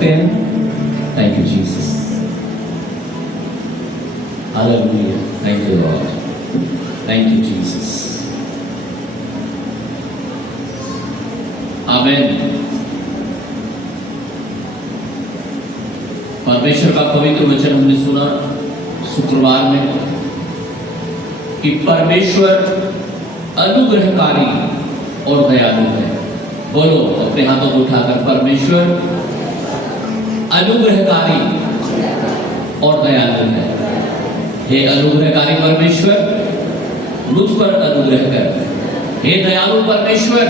सकते हैं? Thank you Jesus, hallelujah, thank you Lord, thank you Jesus, आमीन। परमेश्वर का पवित्र वचन हमने सुना शुक्रवार में कि परमेश्वर अनुग्रहकारी और दयालु है। बोलो अपने हाथों को उठाकर, परमेश्वर अनुग्रहकारी और दयालु है। हे अनुग्रहकारी परमेश्वर, मुझ पर अनुग्रह कर। हे दयालु परमेश्वर,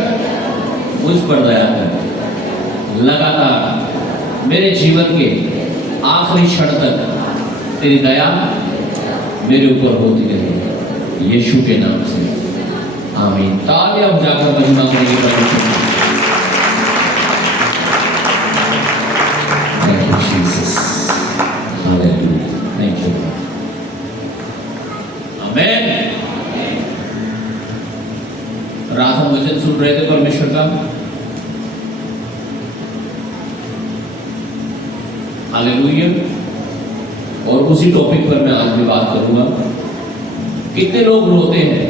मुझ पर दया कर। लगातार मेरे जीवन के आखिरी क्षण तक तेरी दया मेरे ऊपर होती रहे, यीशु के नाम से, आमीन। तालियां बजाकर महिमा करेंगे परमेश्वर। Thank you Jesus, hallelujah, thank you, आमीन। रात हम वचन सुन रहे थे परमेश्वर का, हालेलुया, और उसी टॉपिक पर मैं आज भी बात करूंगा। कितने लोग रोते हैं?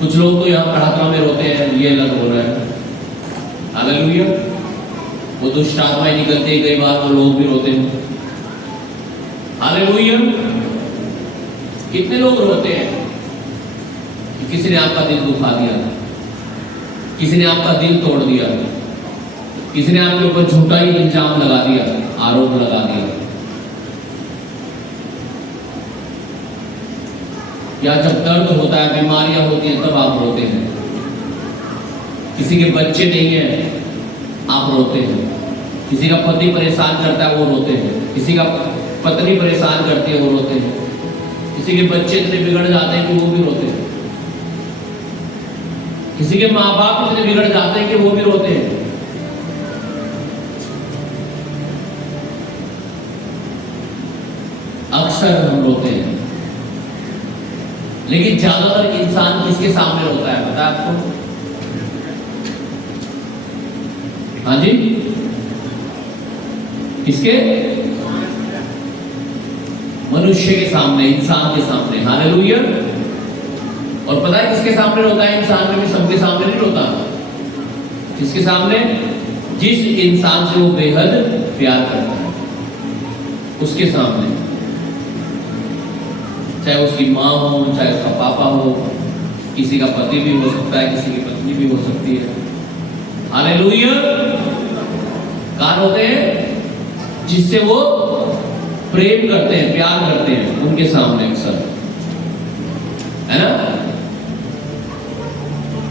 कुछ लोग तो यहाँ प्रार्थना में रोते हैं, ये अलग हो रहा है, हालेलुया। वो दुष्ट आत्माएं निकलती है, कई बार वो लोग भी रोते हैं, हालेलुया। कितने लोग रोते हैं कि किसी ने आपका दिल दुखा दिया, किसी ने आपका दिल तोड़ दिया, किसी ने आपके ऊपर झूठा ही इल्जाम लगा दिया, आरोप लगा दिया, या जब दर्द होता है, बीमारियां होती हैं, तब आप रोते हैं। किसी के बच्चे नहीं है, आप रोते हैं। किसी का पति परेशान करता है, वो रोते हैं। किसी का पत्नी परेशान करती है, वो रोते हैं। किसी के बच्चे इतने बिगड़ जाते हैं कि वो भी रोते हैं। किसी के माँ बाप इतने बिगड़ जाते हैं कि वो भी रोते हैं। अक्सर हम रोते हैं, लेकिन ज्यादातर इंसान किसके सामने रोता है पता है आपको? हाँ जी, किसके? मनुष्य के सामने, इंसान के सामने, हालेलुया। और पता है किसके सामने रोता है इंसान? में भी सबके सामने नहीं रोता। किसके सामने? जिस इंसान से वो बेहद प्यार करता है, उसके सामने। चाहे उसकी माँ हो, चाहे उसका पापा हो, किसी का पति भी हो सकता है, किसी की पत्नी भी हो सकती है, हालेलुया। कहाँ होते हैं? जिससे वो प्रेम करते हैं, प्यार करते हैं, उनके सामने अक्सर, है ना।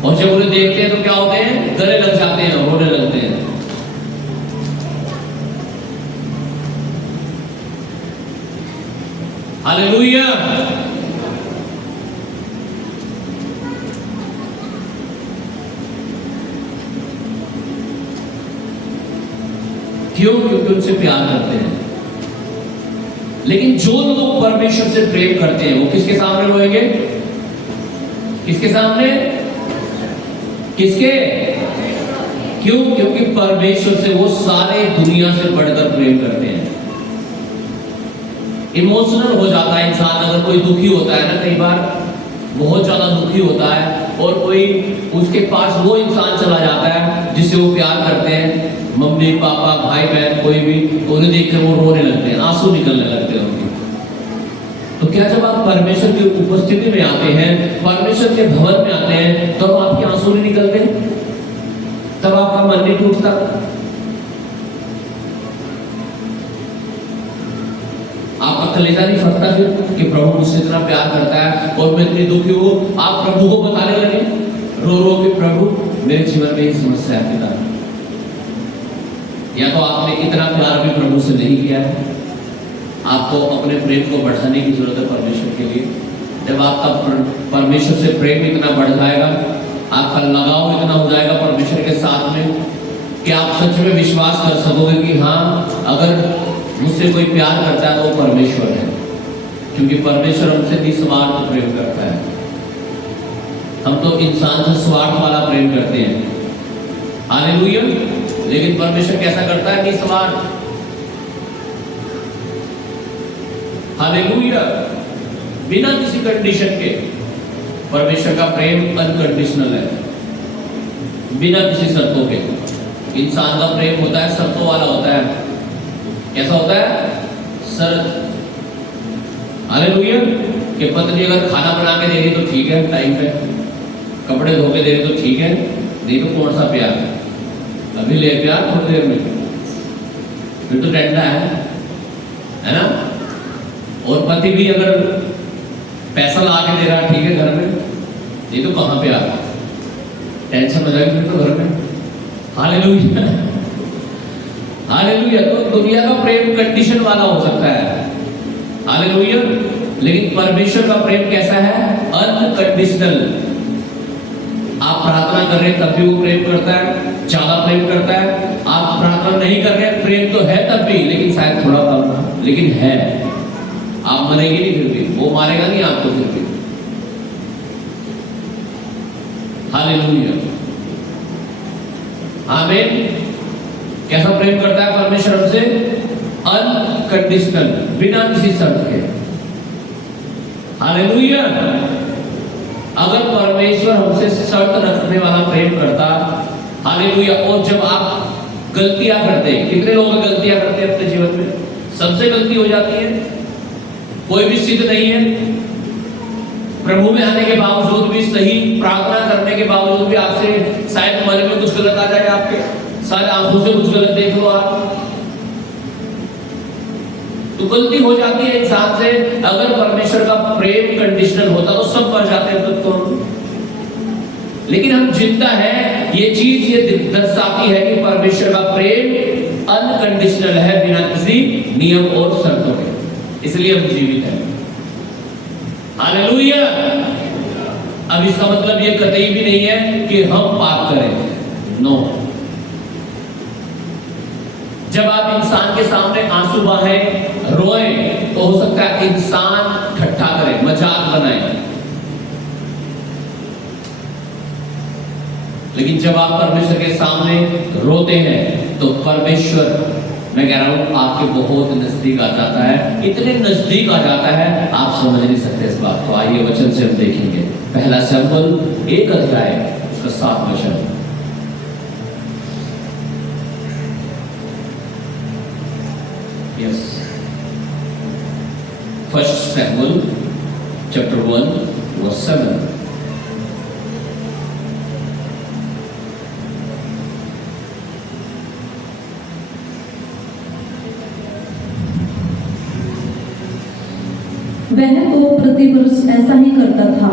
और जब उन्हें देखते हैं तो क्या होते हैं? गले लग जाते हैं, रोने लगते हैं। हालेलुया। क्यों? क्योंकि उनसे प्यार करते हैं। लेकिन जो लोग परमेश्वर से प्रेम करते हैं, वो किसके सामने रोएंगे? किसके सामने? किसके? क्यों? क्योंकि परमेश्वर से वो सारे दुनिया से बढ़कर प्रेम करते हैं। इमोशनल हो जाता है इंसान। अगर कोई दुखी होता है ना, कई बार बहुत ज्यादा दुखी होता है, और कोई उसके पास वो इंसान चला जाता है जिससे वो प्यार करते हैं, मम्मी पापा भाई बहन कोई भी, उन्हें देखकर वो रोने लगते हैं, आंसू निकलने लगते हैं उनके। तो क्या जब आप परमेश्वर की उपस्थिति में आते हैं, परमेश्वर के भवन में आते हैं, तो अब आपके आंसू नहीं निकलते? तब आपका मन नहीं टूटता? आपका कलेजा नहीं फटता फिर कि प्रभु मुझसे इतना प्यार करता है और मैं इतनी दुखी हूँ? आप प्रभु को बताने लगे रो रो के, प्रभु मेरे जीवन में ये समस्या है पिता। या तो आपने इतना प्यार भी प्रभु से नहीं किया है। आपको अपने प्रेम को बढ़ाने की जरूरत है परमेश्वर के लिए। जब आपका परमेश्वर से प्रेम इतना बढ़ जाएगा, आपका लगाव इतना हो जाएगा परमेश्वर के साथ में, कि आप सच में विश्वास कर सकोगे कि हाँ, अगर मुझसे कोई प्यार करता है तो वो परमेश्वर है, क्योंकि परमेश्वर हमसे निस्वार्थ प्रेम करता है। हम तो इंसान से स्वार्थ वाला प्रेम करते हैं। हालेलुया। लेकिन परमेश्वर कैसा करता है? निस्वार्थ। हालेलुया। बिना किसी कंडीशन के परमेश्वर का प्रेम अनकंडीशनल है, बिना किसी शर्तों के। इंसान का प्रेम होता है शर्तों वाला होता है। कैसा होता है? शर्त। हालेलुया। कि पत्नी अगर खाना बना के दे रही तो ठीक है टाइम पे, कपड़े धो के दे रही तो ठीक है, नहीं तो कौन सा प्यार, अभी ले प्यार थोड़ी देर में, फिर तो डंडा है ना। और पति भी अगर पैसा ला के दे रहा ठीक है घर में, नहीं तो कहाँ प्यार, टेंशन हो जाएगी फिर तो घर में। हालेलुया। हालेलुया। तो दुनिया का प्रेम कंडीशन वाला हो सकता है, हालेलुया, लेकिन परमेश्वर का प्रेम कैसा है? अनकंडीशनल। आप प्रार्थना कर रहे हैं तब भी वो प्रेम करता है, ज्यादा प्रेम करता है। आप प्रार्थना नहीं कर रहे, प्रेम तो है तब भी, लेकिन शायद थोड़ा कम, लेकिन है। आप मरेंगे नहीं फिर भी, वो मारेगा नहीं आपको फिर भी। हालेलुया। आमीन। कैसा प्रेम करता है परमेश्वर हमसे? अनकंडीशनल, बिना किसी शर्त के। हालेलुया। अगर परमेश्वर हमसे शर्त रखने वाला प्रेम करता, हालेलुया, और जब आप गलतियां करते, कितने लोग गलतियां करते हैं अपने जीवन में? सबसे गलती हो जाती है, कोई भी सिद्ध नहीं है। प्रभु में आने के बावजूद भी, सही प्रार्थना करने के बावजूद भी आपसे शायद मन में कुछ गलत आ जाए, आपके शायद आंखों से कुछ गलत देख लो आप, तो गलती हो जाती है इंसान से। अगर परमेश्वर का प्रेम कंडीशनल होता तो सब मर जाते हैं तब तो, लेकिन हम जिंदा है, ये चीज ये दर्शाती है कि परमेश्वर का प्रेम अनकंडीशनल है, बिना किसी नियम और शर्तों के, इसलिए हम जीवित हैं। हालेलुया। अब इसका मतलब ये कतई भी नहीं है कि हम पाप करें, नो। जब आप इंसान के सामने आंसू बहाएं, रोएं, तो हो सकता है इंसान ठट्ठा करे, मजाक बनाए, लेकिन जब आप परमेश्वर के सामने रोते हैं तो परमेश्वर, मैं कह रहा हूं, आपके बहुत नजदीक आ जाता है, इतने नजदीक आ जाता है आप समझ नहीं सकते इस बात को। आइए वचन से हम देखेंगे, पहला शमूएल 1 अध्याय उसका 7 वचन। यस, फर्स्ट शमूएल चैप्टर 1 वर्स 7। वह तो प्रतिवर्ष ऐसा ही करता था,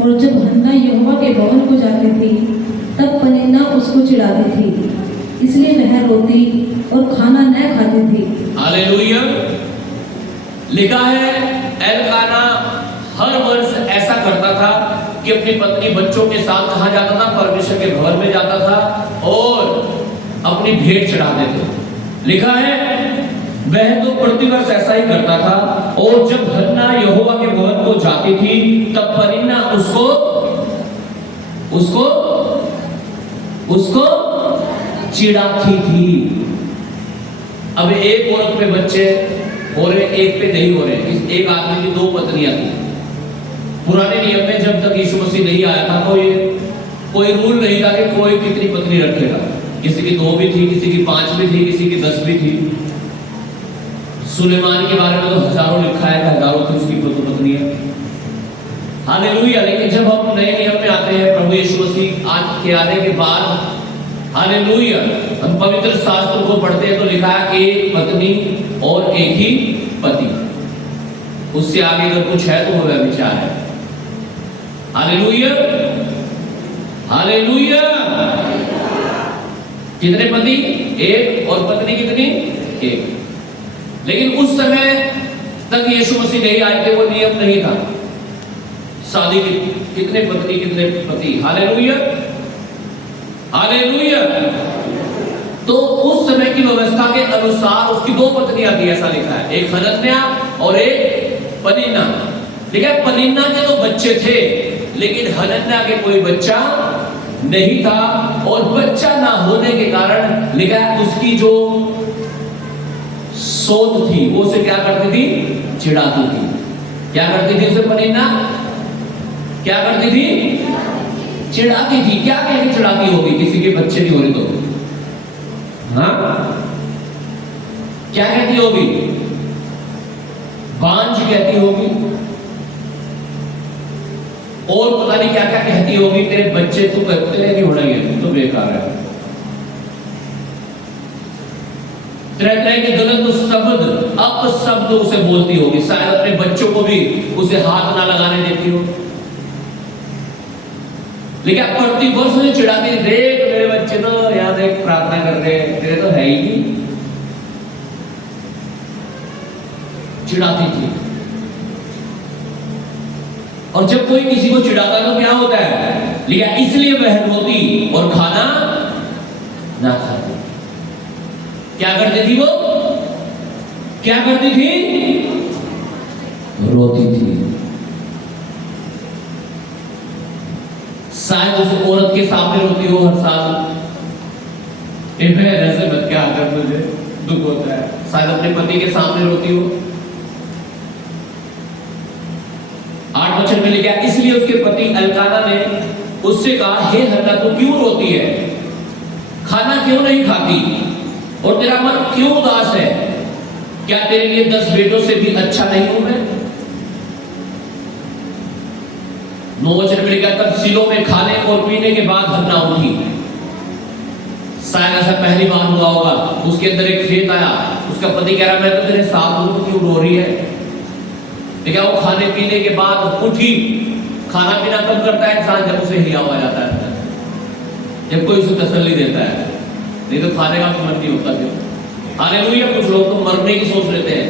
और जब हन्ना यहोवा के भवन को जाती थी तब पनिन्ना उसको चिढ़ाती थी, इसलिए वह रोती और खाना न खाती थी। हालेलुया। लिखा है एलकाना हर वर्ष ऐसा करता था कि अपनी पत्नी बच्चों के साथ कहाँ जाता था? परमेश्वर के भवन में जाता था और अपनी भेंट चढ़ाते थे। लिखा है वह तो प्रतिवर्ष ऐसा ही करता था, और जब हन्ना यहोवा के भवन को जाती थी तब पनिन्ना उसको चिढ़ाती थी। अब एक औरत पे बच्चे हो रहे, एक पे नहीं हो रहे। इस एक आदमी की 2 पत्नियां थी। पुराने नियम में जब तक यीशु मसीह नहीं आया था तो ये कोई रूल नहीं था कि कोई कितनी पत्नी रखेगा। किसी की 2 भी थी, किसी की 5 भी थी, किसी की 10 भी थी। सुलेमान के बारे में तो हजारों लिखा है, हजारों थी उसकी पत्नियां। हालेलुया। लेकिन जब हम नए नियम में आते हैं, प्रभु यीशु मसीह के आने के बाद, हालेलुया, हम पवित्र शास्त्र को पढ़ते हैं तो लिखा है एक पत्नी और एक ही पति। उससे आगे अगर कुछ है तो वो व्यभिचार है। हालेलुया। हालेलुया। कितने पति? एक, और पत्नी कितनी? एक। लेकिन उस समय तक यीशु मसीह नहीं आए थे, वो नियम नहीं था शादी की, कितने पत्नी कितने पति। हालेलुया। हालेलुया। तो उस समय की व्यवस्था के अनुसार उसकी 2 पत्नियां थी, ऐसा लिखा है, एक हनन्या और एक पनिन्ना। लिखा है पनिन्ना के तो बच्चे थे, लेकिन हनन्या के कोई बच्चा नहीं था और बच्चा ना होने के कारण लिखा है उसकी जो सोच थी वो उसे क्या करती थी, चिढ़ाती थी। क्या करती थी उसे पनीना, क्या करती थी, चिढ़ाती थी। क्या कह के चिढ़ाती होगी, किसी के बच्चे नहीं हो रहे तो हाँ क्या कहती होगी, बांझ कहती होगी और पता नहीं क्या क्या कहती होगी, तेरे बच्चे तू तेरे नहीं होना, ये तो बेकार है। तरह तरह के गलत शब्द अपशब्द उसे बोलती होगी, शायद अपने बच्चों को भी उसे हाथ ना लगाने देती हो। लेकिन प्रति वर्ष उसे चिढ़ाती, देख मेरे बच्चे तो यहाँ देख प्रार्थना कर रहे, तेरे तो है ही नहीं, चिढ़ाती थी। और जब कोई किसी को चिढ़ाता तो क्या होता है, लिया इसलिए वह रोती और खाना ना खाती। क्या करती थी वो, क्या करती थी, रोती थी। शायद उस औरत के सामने रोती हो हर साल, ऐसे मत क्या कर, मुझे दुख होता है। शायद अपने पति के सामने रोती हो। 8 वचन में लिखा, इसलिए उसके पति अल्काना ने उससे कहा, हे हन्ना तू क्यों रोती है, खाना क्यों नहीं खाती और तेरा मन क्यों उदास है, क्या तेरे लिए 10 बेटों से भी अच्छा नहीं हूं मैं। 9 वचन में लिखा, तब सिलो में खाने और पीने के बाद हन्ना उठी। शायद ऐसा पहली बार हुआ होगा, उसके अंदर एक खेत आया, उसका पति कह रहा मैं तो तेरे साथ हूं, क्यों रो रही है। देखा वो खाने पीने के बाद उठी। खाना पीना कब करता है इंसान, जब उसे हिलावा जाता है, जब कोई उसे तसल्ली देता है, नहीं तो खाने का मन नहीं होता। क्यों हालेलुया। कुछ लोग तो मरने की सोच लेते हैं,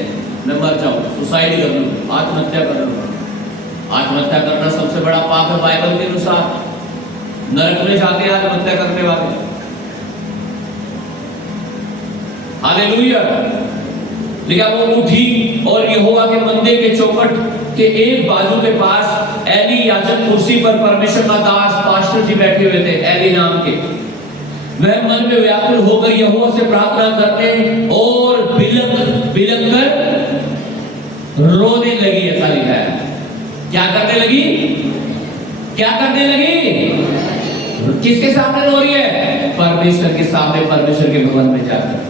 मैं मर जाऊं, सुसाइड कर लूं, आत्महत्या कर लूं। आत्महत्या करना सबसे बड़ा पाप है बाइबल के अनुसार, नरक में जाते हैं आत्महत्या करने वाले। हालेलुया। लिखा वो उठी और यहोवा के मंदिर के चौखट के एक बाजू के पास एली याजक कुर्सी पर परमेश्वर का दास पास्टर जी बैठे हुए थे, एली नाम के। वह मन में व्याकुल होकर यहोवा से प्रार्थना करने और बिलक कर रोने लगी, ऐसा लिखा है। क्या करने लगी, क्या करने लगी, किसके सामने रो रही है, परमेश्वर के सामने, परमेश्वर के भवन में जाकर।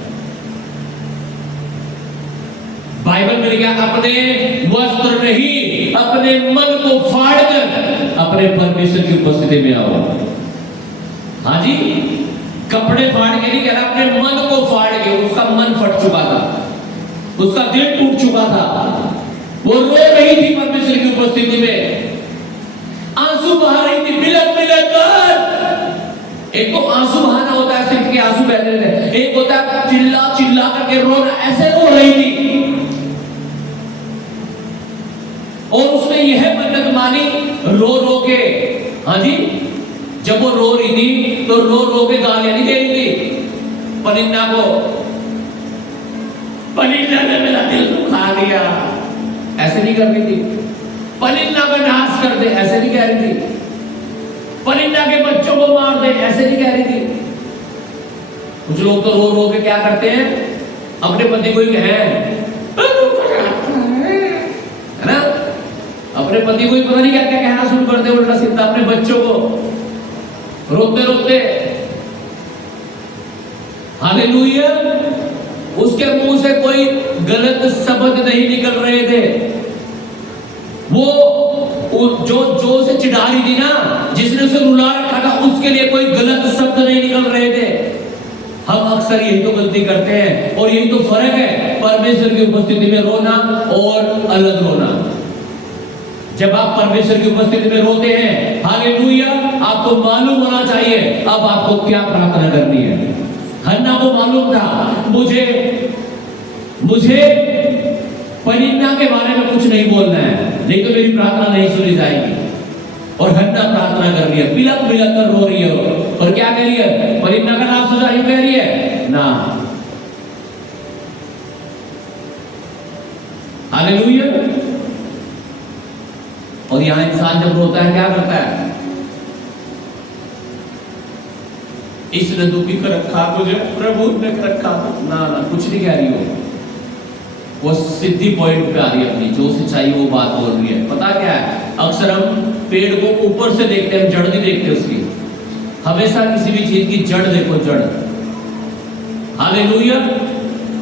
बाइबल में लिखा, अपने वस्त्र नहीं अपने मन को फाड़कर अपने परमेश्वर की उपस्थिति में आओ। हाँ जी, कपड़े फाड़ के नहीं कह रहा, अपने मन को फाड़ के। उसका मन फट चुका था, उसका दिल टूट चुका था, वो रो रही थी परमेश्वर की उपस्थिति में, आंसू बहा रही थी, बिलक बिलक कर। एक तो आंसू बहाना होता है, सिर्फ के आंसू बहते रहते हैं, एक होता है चिल्ला चिल्ला करके रोना, ऐसे रो रही थी। और उसने यह मन्नत मानी रो रो के। हाँ जी, जब वो रो रही थी तो रो रो के गालियां नहीं दे रही थी पनिन्ना को, पनिन्ना ने मेरा दिल दुखा दिया, ऐसे नहीं कर रही थी। पनिन्ना का नाश कर दे, ऐसे नहीं कह रही थी। पनिन्ना के बच्चों को मार दे, ऐसे नहीं कह रही थी। कुछ लोग तो रो रो के क्या करते हैं, अपने पति को ही कहें, है ना, अपने पति को ही पता नहीं क्या क्या कहना शुरू कर दे, उल्टा सीधा अपने बच्चों को रोते रोते। हालेलुया। उसके मुंह से कोई गलत शब्द नहीं निकल रहे थे। वो जो उसे चिढ़ा रही थी ना, जिसने उसे रुला रखा था, उसके लिए कोई गलत शब्द नहीं निकल रहे थे। हम अक्सर यही तो गलती करते हैं, और यही तो फर्क है परमेश्वर की उपस्थिति में रोना और अलग रोना। जब आप परमेश्वर की उपस्थिति में रोते हैं, हालेलुया, आपको मालूम होना चाहिए अब आपको क्या प्रार्थना करनी है। हन्ना को मालूम था, मुझे पनिन्ना के बारे में कुछ नहीं बोलना है, नहीं तो मेरी प्रार्थना नहीं सुनी जाएगी। और हन्ना प्रार्थना कर रही है, बिलक बिलक कर रो रही है, और क्या कह रही है, पनिन्ना का नाम सुना ही कह रही है ना। हालेलुया। और यहां इंसान जब रोता है क्या करता है, किसने दुखी कर रखा तुझे, प्रभु ने कर रखा। ना ना, कुछ नहीं कह रही हो, वो सीधी पॉइंट पे आ रही है, अपनी जो सच्चाई वो बात बोल रही है। पता क्या है, अक्सर हम पेड़ को ऊपर से देखते हैं, जड़ नहीं देखते उसकी। हमेशा किसी भी चीज की जड़ देखो, जड़। हालेलुया।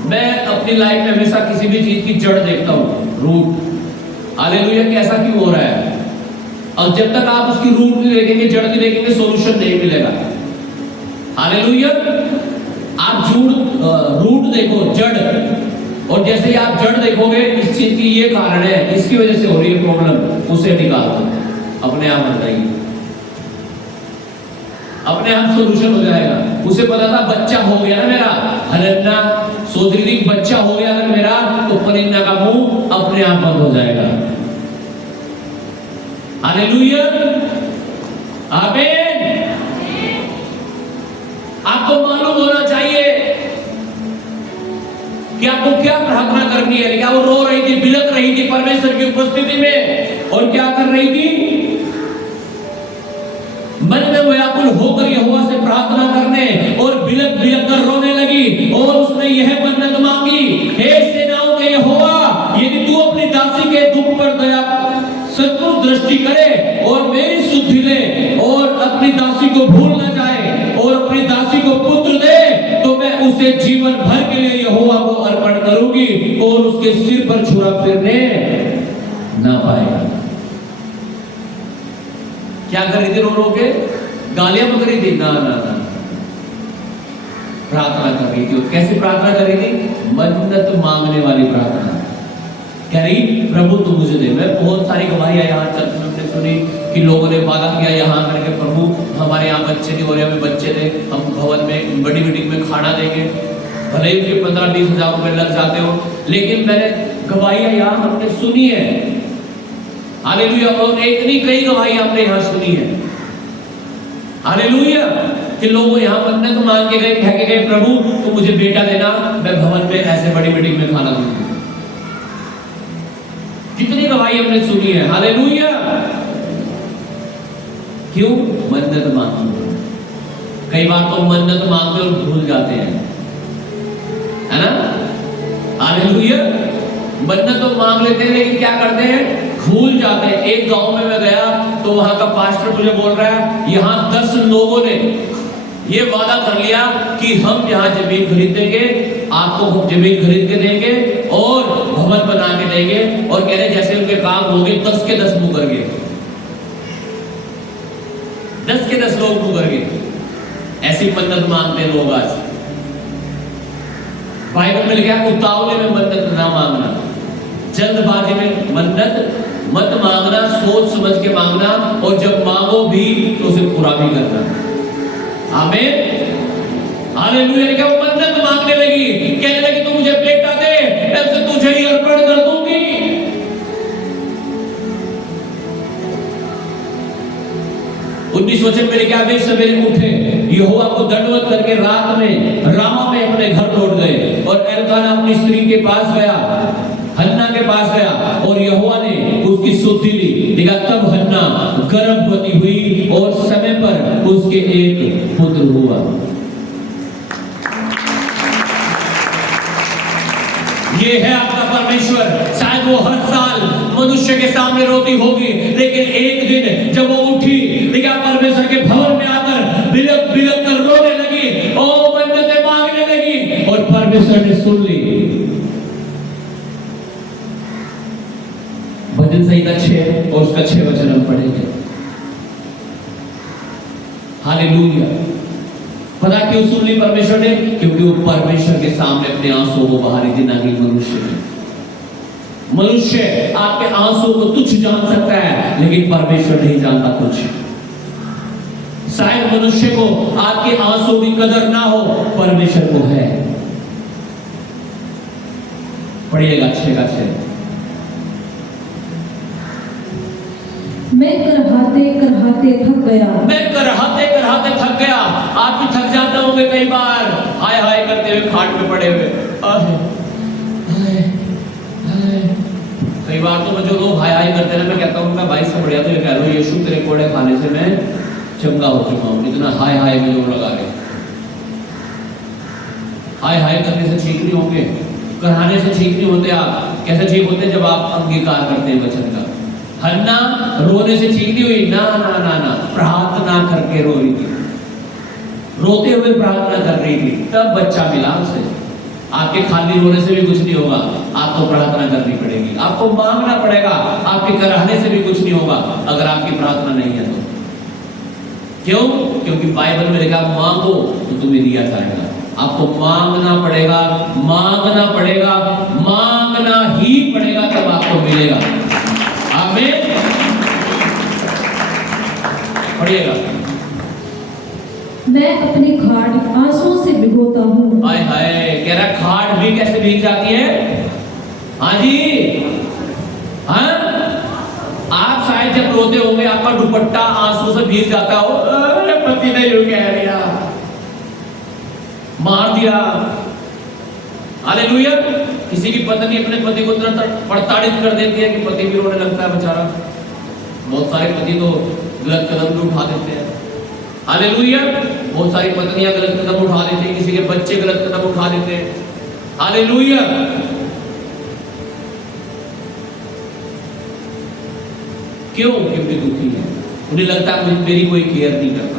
मैं अपनी लाइफ में हमेशा किसी भी चीज की जड़ देखता हूँ, रूट। हालेलुया। कैसा क्यों हो रहा है? और जब तक आप उसकी रूट नहीं देखेंगे, जड़ नहीं देखेंगे, सॉल्यूशन नहीं मिलेगा। हालेलुया। आप रूट देखो, जड़। और जैसे ही आप जड़ देखोगे, इस चीज की ये कारण है, इसकी वजह से हो रही है प्रॉब्लम, उसे निकाल दो, अपने आप हट जाएगी, अपने आप सॉल्यूशन हो जाएगा। उसे पता था बच्चा हो गया ना मेरा, हनन्ना सोच रही थी बच्चा हो गया अगर मेरा, तो पनिन्ना का मुंह अपने आप बंद हो जाएगा। हालेलुया। आमीन। आपको मालूम होना चाहिए कि आपको क्या प्रार्थना करनी है। क्या वो रो रही थी, बिलक रही थी परमेश्वर की उपस्थिति में, और क्या कर रही थी? मन में व्याकुल होकर यहोवा से प्रार्थना करने और बिलक बिलक कर रोने लगी। और उसने यह मन्नत मांगी, हे सेनाओं के यहोवा, यदि तू अपनी दासी के दुख पर दया सचमुच दृष्टि करे और मेरी सुधि ले, और अपनी दासी को भूल न जाए, और अपनी दासी को पुत्र दे, तो मैं उसे जीवन भर के लिए यहोवा को अर्पण करूंगी, और उसके सिर पर छुरा फिरने ना पाएगा। क्या कर रही थी? रो रो के गालियां पकड़ रही थी? ना ना ना, प्रार्थना कर रही थी। कैसी प्रार्थना कर रही थी? मन्नत मांगने वाली प्रार्थना। कह रही, प्रभु तू मुझे दे। मैं बहुत सारी गवाहियां यहाँ चर्च में हमने सुनी कि लोगों ने वादा किया यहाँ करके, प्रभु हमारे यहाँ बच्चे नहीं हो रहे, हमें बच्चे दे, हम भवन में बड़ी मीटिंग में खाना देंगे, भले ही उनके 15-20 हजार रुपए लग जाते हो। लेकिन मैंने गवाहियां यहाँ हमने सुनी है। हालेलुया। और एक नहीं, कई गवाहियां हमने यहाँ सुनी है। हालेलुया। कि लोग यहाँ मन्नत मांग के गए, कह के गए, प्रभु तू मुझे बेटा देना, मैं भवन में ऐसे बड़ी मीटिंग में खाना दूंगी। कितनी गवाही हमने सुनी है। हालेलुया। क्यों? मन्नत मांगते। कई बार तो मन्नत मांगते और भूल जाते हैं, है ना? हालेलुया। मन्नत तो मांग लेते हैं, लेकिन क्या करते हैं? भूल जाते हैं। एक गांव में मैं गया तो वहां का पास्टर मुझे बोल रहा है, यहाँ 10 लोगों ने ये वादा कर लिया कि हम यहाँ जमीन खरीदेंगे, आपको हम जमीन खरीद के देंगे और भवन बना के देंगे। और कह रहे जैसे उनके काम हो गए, 10 के 10 मुकर गए, 10 के 10 लोग मुकर गए। ऐसी मन्नत मांगते लोग आज। बाइबल में लिखा है, उतावले में मन्नत ना मांगना, जल्दबाजी में मन्नत मत मांगना, सोच समझ के मांगना, और जब मांगो भी तो उसे पूरा भी करना। आमीन। हालेलुया। क्या वो मन्नत मांगने लगी, कहने लगी तू मुझे बेटा दे, मैं उसे तुझे ही अर्पण कर दूंगी। उन्नीस वचन में लिखा, वे सवेरे उठे, यहोवा को दंडवत करके रात में रामा में अपने घर लौट गए। और एल्काना अपनी स्त्री के पास गया, हन्ना के पास गया, और यहोवा ने उसकी सुधि ली। देखा, तब हन्ना गर्भवती हुई और समय पर उसके एक पुत्र हुआ। ये है आपका परमेश्वर। शायद वो हर साल मनुष्य के सामने रोती होगी, लेकिन एक दिन जब वो उठी, देखा परमेश्वर के भवन में आकर बिलक बिलक कर रोने लगी और मन्नतें मांगने लगी, और परमेश्वर ने सुन ली। भजन संहिता 6 और उसका 6 वचन हम पढ़ेंगे। हालेलुया। पता क्यों सुन ली परमेश्वर ने? क्योंकि वो परमेश्वर के सामने अपने आंसुओं को बहा रही थी, ना कि मनुष्य ने। मनुष्य आपके आंसुओं को तुच्छ जान सकता है, लेकिन परमेश्वर नहीं जानता कुछ। शायद मनुष्य को आपके आंसुओं की कदर ना हो, परमेश्वर को है। पढ़िएगा 6 का 6। मैं करहाते करहाते थक गया। मैं करहाते करहाते थक गया। आप भी थक जाते होंगे कई बार, हाय हाय करते हुए खाट पे पड़े हुए। कई बार तो जो लोग हाय हाय करते हैं, मैं कहता हूँ मैं भाई से बढ़िया तो ये कह रहा हूँ, यीशु तेरे कोड़े खाने से मैं चंगा हो चुका हूँ, इतना हाय हाय में लोग लगा रहे। हाय हाय करने से ठीक नहीं होंगे, कराने से ठीक नहीं होते। आप कैसे ठीक होते? जब आप अंगीकार करते हैं वचन का। हन्ना रोने से ठीक नहीं हुई, ना ना ना ना, प्रार्थना करके रो रही थी, रोते हुए प्रार्थना कर रही थी, तब बच्चा मिला उसे। आपके खाली रोने से भी कुछ नहीं होगा, आपको प्रार्थना करनी पड़ेगी, आपको मांगना पड़ेगा। आपके कराने से भी कुछ नहीं होगा अगर आपकी प्रार्थना नहीं है तो। क्यों? क्योंकि बाइबल में लिखा मांगो तो तुम्हें दिया जाएगा। आपको मांगना पड़ेगा, मांगना पड़ेगा, मांगना ही पड़ेगा, तब आपको मिलेगा। आमीन। पढ़िएगा। मैं अपनी खाट आंसुओं से भिगोता हूँ। हाय हाय, कह रहा खाट भी कैसे भीग जाती है? हाँ जी, हाँ। आप शायद जब रोते होंगे आपका दुपट्टा आंसू से भीग जाता हो, अरे पति ने यूं कह दिया, मार दिया। हालेलुया। किसी की पत्नी अपने पति को प्रताड़ित कर देती है कि पति भी रोने लगता है बेचारा। बहुत सारे पति तो गलत कदम भी उठा देते हैं। हालेलुया। बहुत सारी पत्नियां गलत कदम उठा देती हैं, किसी के बच्चे गलत कदम उठा देते हैं। हालेलुया। क्यों? क्योंकि दुखी है, उन्हें लगता है मेरी कोई केयर नहीं करता,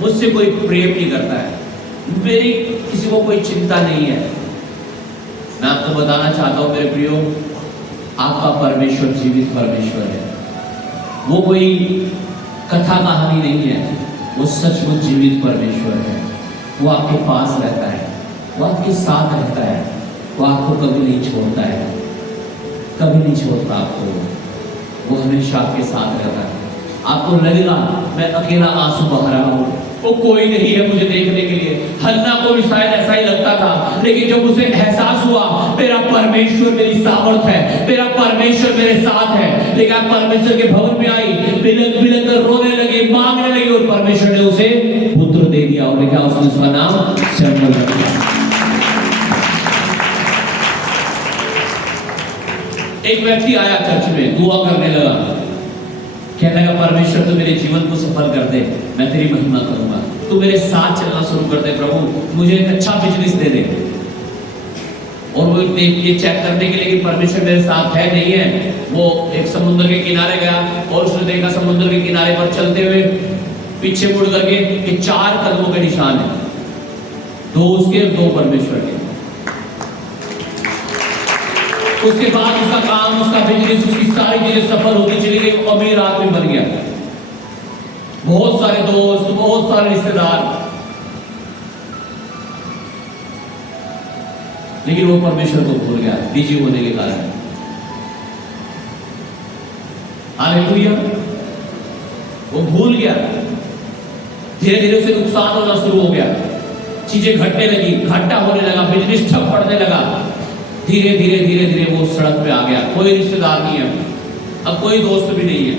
मुझसे कोई प्रेम नहीं करता है, मेरी किसी को कोई चिंता नहीं है। मैं आपको बताना चाहता हूं मेरे प्रियो, आपका परमेश्वर जीवित परमेश्वर है। वो कोई कथा कहानी नहीं है, वो सचमुच जीवित परमेश्वर है। वो आपके पास रहता है, वो आपके साथ रहता है, वो आपको कभी नहीं छोड़ता है, कभी नहीं छोड़ता आपको। वो हमेशा आपके साथ रहता है। आपको लगेगा मैं अकेला आंसू बहा रहा हूँ, वो कोई नहीं है मुझे देखने के लिए। हन्ना को भी शायद ऐसा ही लगता था, लेकिन जब उसे एहसास हुआ मेरा परमेश्वर मेरी सामर्थ है, मेरा परमेश्वर मेरे साथ है, लेकिन आप परमेश्वर के भवन में आई, बिलक बिलक कर रोने लगी, मांगने लगी, और परमेश्वर ने उसे पुत्र दे दिया। और क्या उसने उसका नाम शम्यूएल रख दिया। एक व्यक्ति आया चर्च में, दुआ करने लगा, कहने लगा परमेश्वर तू मेरे जीवन को सफल कर दे, मैं तेरी महिमा करूंगा, तू मेरे साथ चलना शुरू कर दे प्रभु, मुझे एक अच्छा बिजनेस दे दे। और वो ये चेक करने के लिए कि परमेश्वर मेरे साथ है नहीं है, वो एक समुद्र के किनारे गया और उसने देखा समुद्र के किनारे पर चलते हुए पीछे मुड़ करके कि 4 कदमों के निशान है, 2 उसके 2 परमेश्वर के। उसके बाद उसका काम, उसका बिजनेस, उसकी सारी चीजें सफल होती चली गई, अमीर आदमी बन गया, बहुत सारे दोस्त, बहुत सारे रिश्तेदार, लेकिन वो परमेश्वर को भूल गया बिजी होने के कारण। हालेलुया। वो भूल गया, धीरे धीरे उसे नुकसान होना शुरू हो गया, चीजें घटने लगी, घाटा होने लगा, बिजनेस ठप पड़ने लगा। धीरे धीरे धीरे धीरे वो सड़क पे आ गया, कोई रिश्तेदार नहीं है, अब कोई दोस्त भी नहीं है।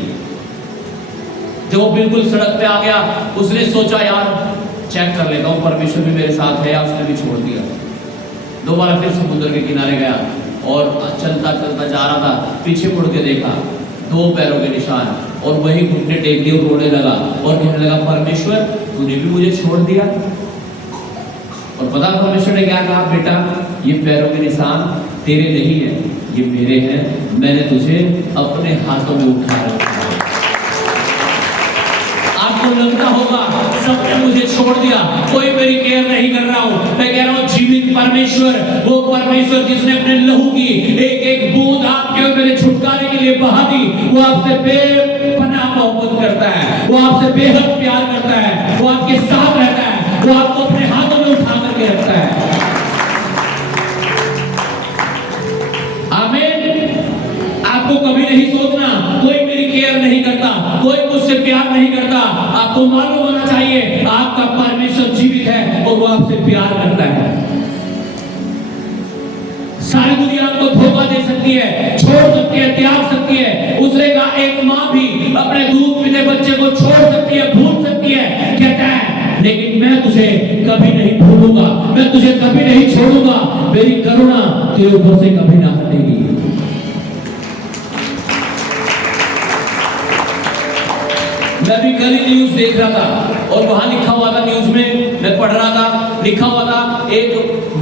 जब वो बिल्कुल सड़क पे आ गया, उसने सोचा यार चेक कर लेता हूँ परमेश्वर भी मेरे साथ है या उसने भी छोड़ दिया। दोबारा फिर समुद्र के किनारे गया और चलता चलता जा रहा था, पीछे मुड़ के देखा 2 पैरों के निशान, और वही घुटने टेक दिए, रोने लगा और कहने लगा परमेश्वर तूने भी मुझे छोड़ दिया। और पता परमेश्वर ने क्या कहा, बेटा ये पैरों के निशान तेरे नहीं है, ये मेरे हैं, मैंने तुझे अपने हाथों में उठा रखा है। आपको लगता होगा सबने मुझे छोड़ दिया, कोई मेरी केयर नहीं कर रहा हूं, मैं कह रहा हूं जीवित परमेश्वर, वो परमेश्वर जिसने अपने लहू की एक एक बूंद आपके और मेरे छुटकारे के लिए बहा दी, वो आपसे बेपनाह मोहब्बत करता है, वो आपसे बेहद प्यार करता है, वो आपके साथ रहता है, वो आपको अपने हाथों में उठा करके रखता है। आमीन। आपको कभी नहीं सोचना कोई मेरी केयर नहीं करता, कोई मुझसे प्यार नहीं करता। आपको मालूम होना चाहिए आपका परमेश्वर जीवित है और वो आपसे प्यार करता है। सारी दुनिया आपको धोखा दे सकती है, छोड़ सकती है, त्याग सकती है। उसने कहा एक माँ भी अपने दूध पीते बच्चे को छोड़ सकती है, भूल सकती है, कहता है लेकिन मैं तुझे कभी नहीं भूलूंगा, मैं तुझे कभी नहीं छोड़ूंगा, मेरी करुणा तेरे ऊपर से कभी ना हटेगी। मैं भी कल ही न्यूज देख रहा था और वहां लिखा हुआ था न्यूज में, मैं पढ़ रहा था, लिखा हुआ था, एक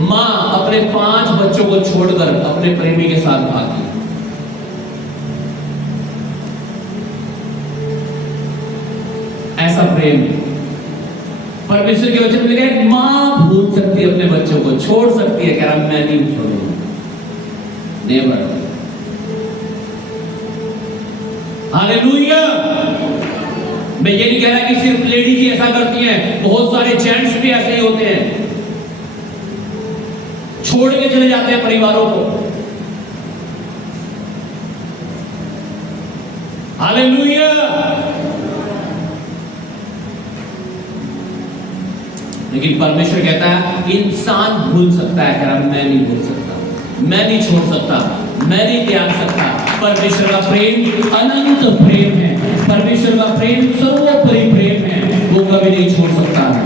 मां अपने 5 बच्चों को छोड़कर अपने प्रेमी के साथ भागी। ऐसा प्रेम परमेश्वर के वचन में लिखा है, मां भूल सकती है अपने बच्चों को, छोड़ सकती है, कह रहा मैं नहीं छोड़ूंगा, नेवर। हालेलुया। मैं ये नहीं कह रहा कि सिर्फ लेडीज ही ऐसा करती हैं, बहुत सारे जेंट्स भी ऐसे ही होते हैं, छोड़ के चले जाते हैं परिवारों को। हालेलुया। लेकिन परमेश्वर कहता है इंसान भूल सकता है, कह रहा मैं नहीं भूल सकता, मैं नहीं छोड़ सकता, मैं नहीं त्याग सकता। परमेश्वर का प्रेम अनंत प्रेम है, परमेश्वर का प्रेम सर्वोपरि प्रेम है, वो कभी नहीं छोड़ सकता है।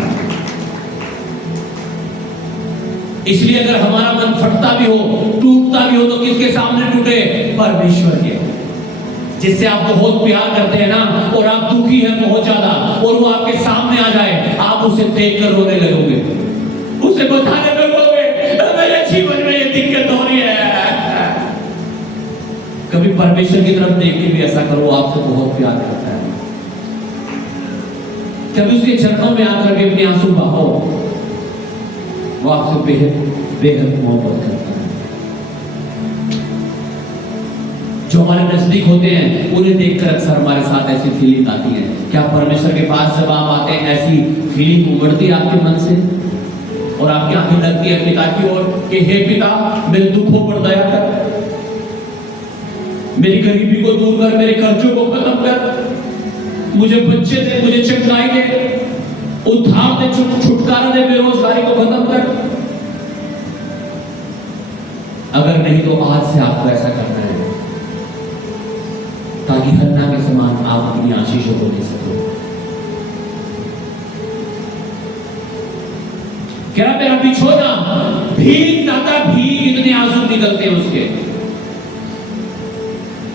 इसलिए अगर हमारा मन फटता भी हो, टूटता भी हो, तो किसके सामने टूटे? परमेश्वर के, जिससे आप बहुत प्यार करते हैं ना, और आप दुखी हैं बहुत ज्यादा, और वो आपके सामने आ जाए, आप उसे देखकर रोने लगोगे, उसे बताने लगोगे मेरे जीवन में ये दिक्कत हो रही है। कभी परमेश्वर की तरफ देख के भी ऐसा करो, आपसे बहुत प्यार करता है। कभी उसके चरणों में आकर के अपने आंसू बहाओ, वो आपसे बेहद बेहद मोहब्बत करता है। जो हमारे नजदीक होते हैं उन्हें देखकर अक्सर हमारे साथ ऐसी फीलिंग आती है। क्या परमेश्वर के पास जब आप आते हैं ऐसी फीलिंग उमड़ती है आपके मन से, और आपकी आंखें लगती है पिता की ओर कि हे पिता मेरे दुखों पर दया कर, मेरी गरीबी को दूर कर, मेरे कर्जों को खत्म कर, मुझे बच्चे दे, मुझे चंगाई दे, उद्धार दे, छुटकारा दे, बेरोजगारी को खत्म कर। अगर नहीं तो आज से आपको ऐसा करना है, ताकि हन्ना के समान आप अपनी आशीषों को दे सको। क्या मेरा बिछोना भीग जाता, भीग इतने आंसू निकलते हैं उसके,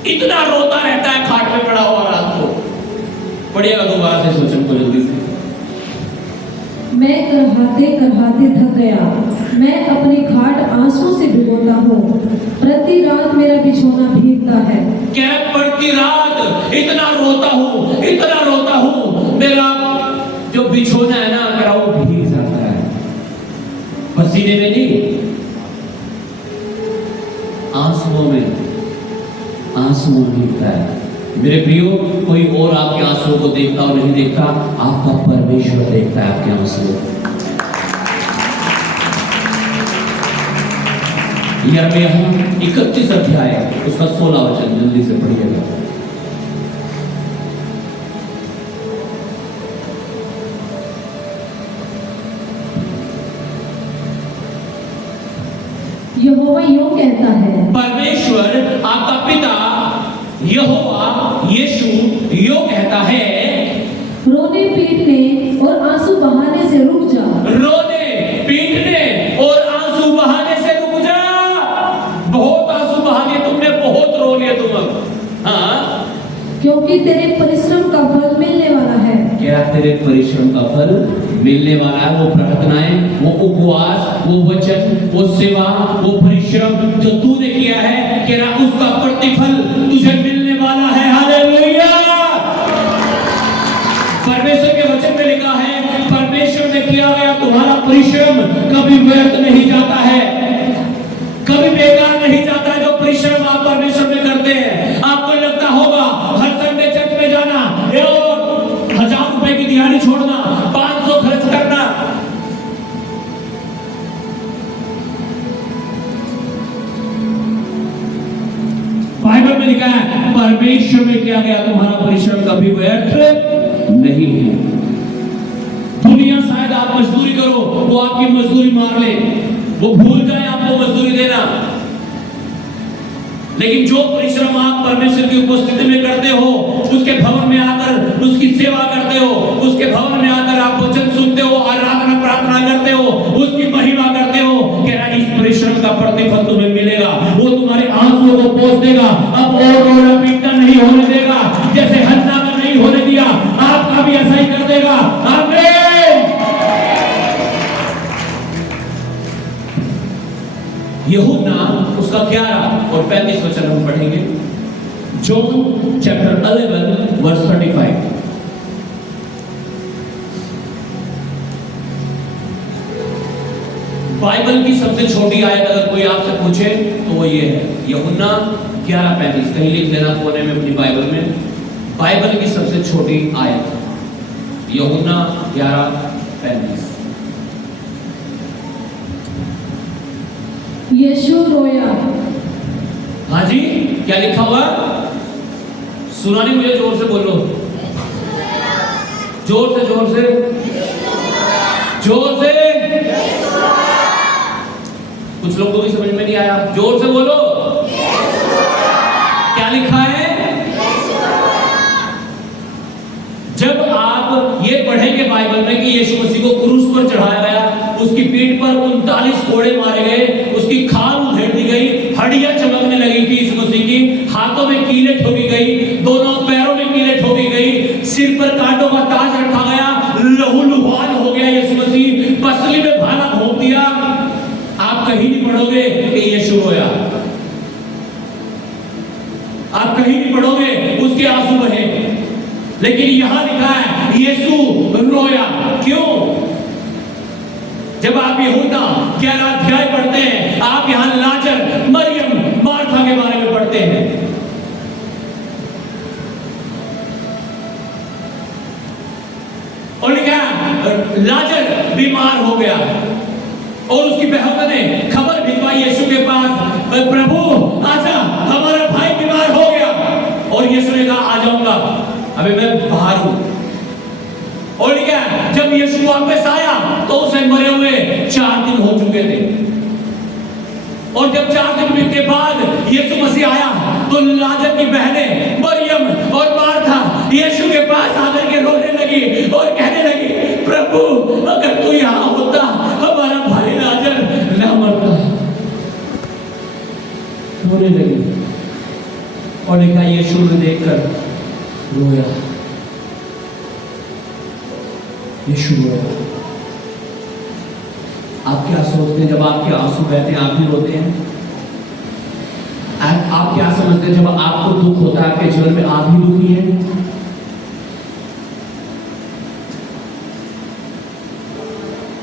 इतना रोता रहता है खाट पे पड़ा हुआ रात को। पढ़िएगा दोबारा से सोचन को जल्दी से। मैं करहाते करहाते थक गया, मैं अपनी खाट आंसू से भिगोता हूँ, प्रति रात मेरा बिछोना भीगता है। क्या प्रति रात इतना रोता हूँ, इतना रोता हूँ, मेरा जो बिछोना है ना, मेरा वो भीग जाता है, पसीने में नहीं, आंसुओं में, आंसुओं में भीगता है। मेरे प्रियो, कोई और आपके आंसुओं को देखता और नहीं देखता, आपका परमेश्वर देखता है आपके आंसुओं। यिर्मयाह 31 अध्याय उसका 16 वचन जल्दी से पढ़िएगा। यहोवा यूं कहता है, परमेश्वर आपका पिता यहोवा यीशु यूं कहता है, रोने पीटने और आंसू बहाने से रुक जा, रोने पीटने और आंसू बहाने से रुक जा। बहुत आंसू बहा दिए तुमने, बहुत रो लिए तुम। हाँ, क्योंकि तेरे परिश्रम का फल मिलने वाला है। क्या तेरे परिश्रम का फल मिलने वाला है? वो प्रार्थनाएं, वो उपवास, वो वचन, वो सेवा, वो परिश्रम जो तूने किया है, क्या उसका प्रतिफल तुझे मिलने वाला है। हालेलुया। परमेश्वर के वचन में लिखा है, परमेश्वर ने किया गया तुम्हारा परिश्रम कभी व्यर्थ नहीं जाता है, कभी बेकार नहीं जाता है। जो परिश्रम आप परमेश्वर में करते हैं, आपको लगता होगा हर संडे चर्च में जाना, 1000 रुपए की दिहाड़ी छोड़ना, 500 खर्च करना, बाइबल में लिखा है परमेश्वर में किया गया तुम्हारा परिश्रम कभी व्यर्थ नहीं है। दुनिया शायद आप मजदूरी करो, वो आपकी मजदूरी मार ले, वो भूल जाए आपको मजदूरी देना, लेकिन जो परिश्रम आप परमेश्वर की उपस्थिति में करते हो, उसके भवन में आकर उसकी सेवा करते हो, उसके भवन में आकर आप वचन सुनते हो, आराधना प्रार्थना करते हो, उसकी महिमा करते हो, क्या इस परिश्रम का प्रतिफल तुम्हें मिलेगा। वो तुम्हारे आंसुओं को पोंछ देगा, अब और रोना पीटना नहीं होने देगा, जैसे हन्ना का नहीं होने दिया, आपका भी ऐसा ही कर देगा। आमीन। यूहन्ना उसका 11 और 35 वचन हम पढ़ेंगे। John chapter 11 verse 35। बाइबल की सबसे छोटी आयत अगर कोई आपसे पूछे तो वो ये है, यूहन्ना 11:35। कहीं लिख लेना कोने में अपनी बाइबल में, बाइबल की सबसे छोटी आयत यूहन्ना 11:35। यीशु रोया। हाँ जी, क्या लिखा हुआ? सुना नहीं मुझे, जोर से बोलो, जोर से जोर से जोर से। कुछ लोगों को भी समझ में नहीं आया, जोर से बोलो। क्या लिखा है? जब आप ये पढ़ेंगे बाइबल में कि यीशु मसीह को क्रूस पर चढ़ाया गया, उसकी पीठ पर 39 कोड़े मारे गए, उसकी खाल उधेड़ दी गई, हड्डियां चमकने लगी थी यीशु मसीह की, हाथों में कीलें ठोकी गई, दोनों पैरों में कीलें ठोकी गई, सिर पर कांटों का ताज रखा गया, लहूलुहान हो गया यीशु मसीह, पसली में भाला घोंप दिया। आप कहीं नहीं पढ़ोगे कि यीशु रोया, आप कहीं नहीं पढ़ोगे उसके आंसू बहे, लेकिन यहां लिखा है यीशु रोया। क्यों? जब आप यूहन्ना 11 अध्याय पढ़ते हैं, आप यहां लाजर, मरियम, मार्था के बारे में पढ़ते हैं। और लिखा लाजर बीमार हो गया और उसकी बहन ने खबर भिजवाई यीशु के पास, प्रभु आजा, हमारा भाई बीमार हो गया। और यीशु ने कहा आ जाऊंगा, अभी मैं बाहर हूं। और क्या, जब यीशु वापस आया तो उसे मरे हुए 4 दिन हो चुके थे। और जब 4 दिन के बाद यीशु मसीह आया तो लाजर की बहनें मरियम और मार्था यीशु के पास आकर के रोने लगी और कहने लगी, प्रभु अगर तू यहां होता हमारा भाई लाजर न मरता। रोने लगी और लिखा यीशु ने देखकर रोया, यीशु रोया। आप क्या सोचते हैं जब आपके आंसू बहते हैं, आप भी रोते हैं? आप क्या समझते हैं जब आपको दुख होता है आपके जीवन में, आप भी दुखी हैं?